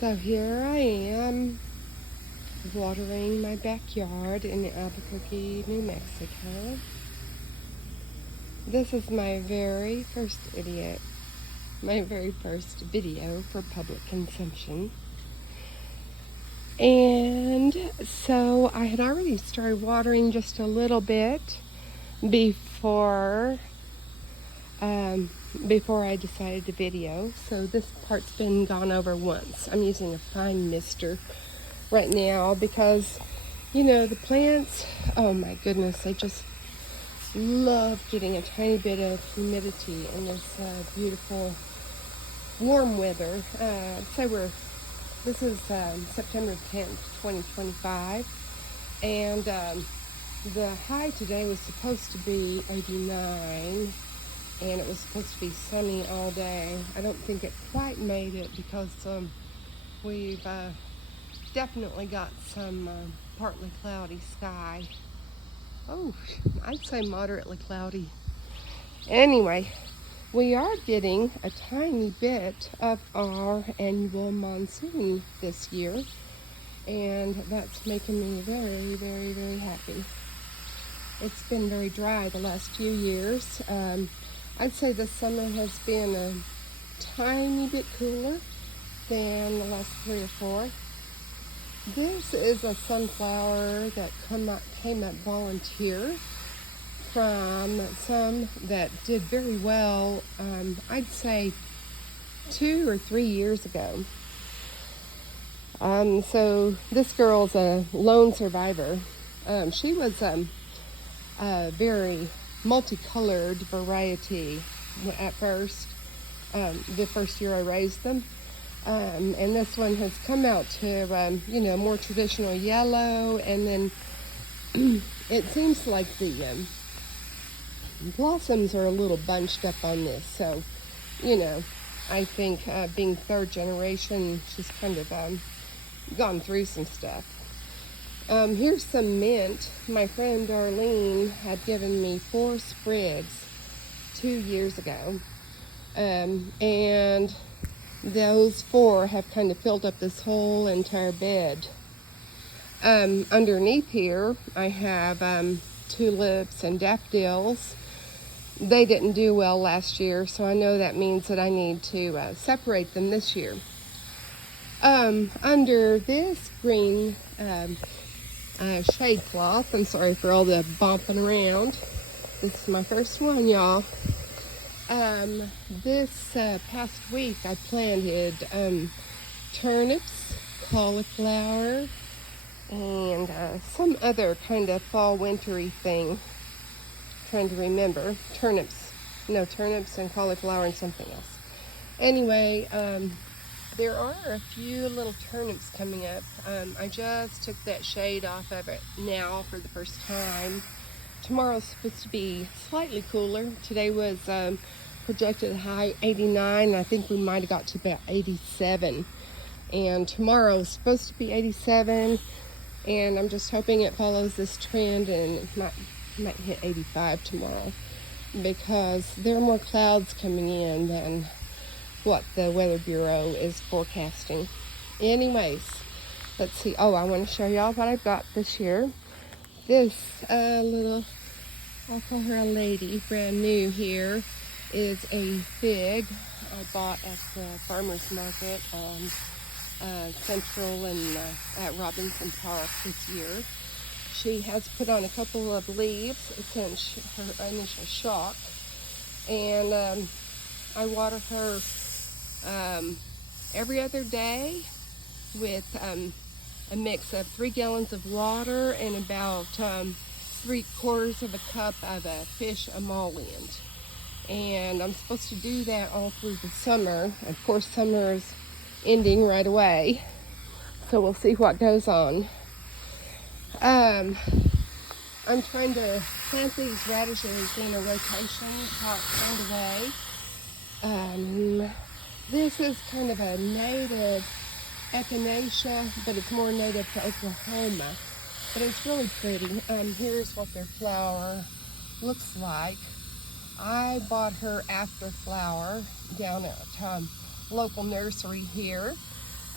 So here I am watering my backyard in Albuquerque, New Mexico. This is my very first video for public consumption. And so I had already started watering just a little bit before I decided to video. So this part's been gone over once. I'm using a fine mister right now because, the plants, oh my goodness, they just love getting a tiny bit of humidity in this beautiful warm weather. This is September 10th, 2025, and the high today was supposed to be 89, and it was supposed to be sunny all day. I don't think it quite made it because we've definitely got some partly cloudy sky. Oh, I'd say moderately cloudy. Anyway, we are getting a tiny bit of our annual monsoon this year, and that's making me very, very, very happy. It's been very dry the last few years. I'd say this summer has been a tiny bit cooler than the last 3 or 4. This is a sunflower that came up volunteer from some that did very well, I'd say 2 or 3 years ago. So this girl's a lone survivor. She was a very multicolored variety at first, the first year I raised them. And this one has come out to, more traditional yellow, and then it seems like the blossoms are a little bunched up on this. So, I think being third generation, she's kind of gone through some stuff. Here's some mint. My friend Darlene had given me 4 sprigs 2 years ago. And those 4 have kind of filled up this whole entire bed. Underneath here, I have tulips and daffodils. They didn't do well last year, so I know that means that I need to separate them this year. Under this green shade cloth, I'm sorry for all the bumping around. This is my first one, y'all. This past week I planted turnips, cauliflower, and some other kind of fall wintry thing. Trying to remember. Turnips and cauliflower and something else. Anyway, there are a few little turnips coming up. I just took that shade off of it now for the first time. Tomorrow's supposed to be slightly cooler. Today was projected high 89. I think we might have got to about 87. And tomorrow's supposed to be 87. And I'm just hoping it follows this trend and it might hit 85 tomorrow, because there are more clouds coming in than what the Weather Bureau is forecasting. Anyways, let's see. Oh, I want to show y'all what I've got this year. This little, I'll call her a lady, brand new here, is a fig I bought at the farmer's market on Central and at Robinson Park this year. She has put on a couple of leaves since her initial shock, and I water her every other day with a mix of 3 gallons of water and about 3/4 of a cup of a fish emollient. And I'm supposed to do that all through the summer. Of course, summer is ending right away, so we'll see what goes on. I'm trying to plant these radishes in a rotation kind of way. This is kind of a native echinacea, but it's more native to Oklahoma. But it's really pretty. Here's what their flower looks like. I bought her after flower down at local nursery here.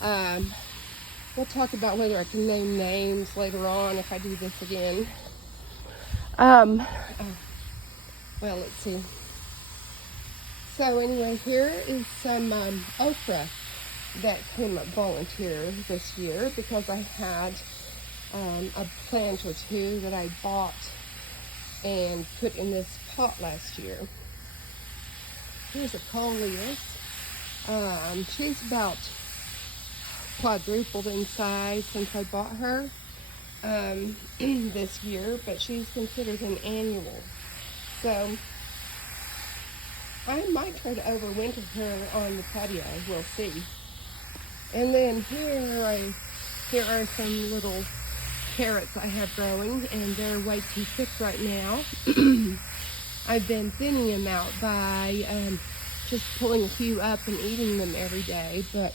We'll talk about whether I can name names later on if I do this again. Well, let's see. So anyway, here is some okra that came up volunteer this year because I had a plant or two that I bought and put in this pot last year. Here's a coleus. She's about quadrupled in size since I bought her this year, but she's considered an annual. So I might try to overwinter her on the patio. We'll see. And then here are some little carrots I have growing, and they're way too thick right now. I've been thinning them out by just pulling a few up and eating them every day, but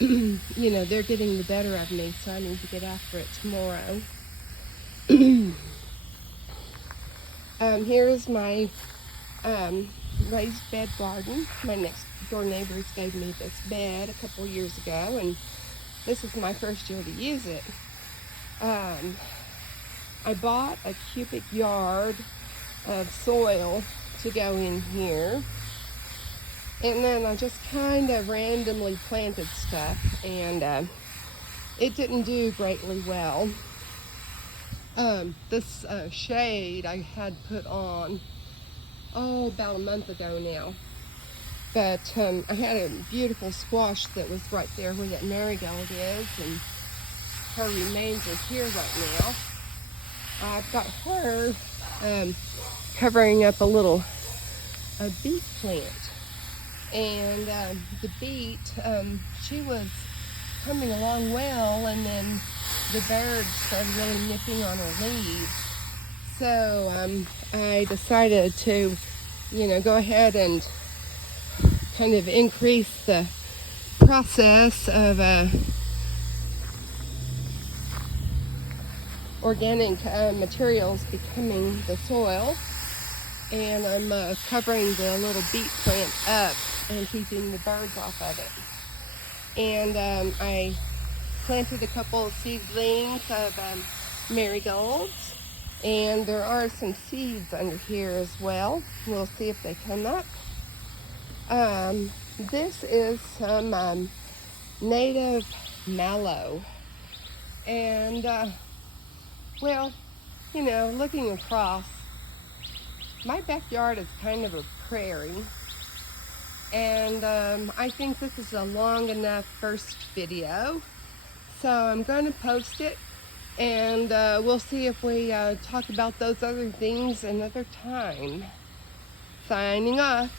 you know, they're getting the better of me, so I need to get after it tomorrow. Here is my raised bed garden. My next door neighbors gave me this bed a couple years ago, and this is my first year to use it. I bought a cubic yard of soil to go in here, and then I just kind of randomly planted stuff, and it didn't do greatly well. This shade I had put on about a month ago now, but I had a beautiful squash that was right there where that marigold is, and her remains are here right now. I've got her covering up a beet plant, and the beet, she was coming along well, and then the birds started really nipping on her leaves. So I decided to, you know, go ahead and kind of increase the process of organic materials becoming the soil, and I'm covering the little beet plant up and keeping the birds off of it. And I planted a couple of seedlings of marigolds, and there are some seeds under here as well. We'll see if they come up. This is some native mallow, and well, you know, looking across, my backyard is kind of a prairie, and I think this is a long enough first video, so I'm going to post it, and we'll see if we talk about those other things another time. Signing off.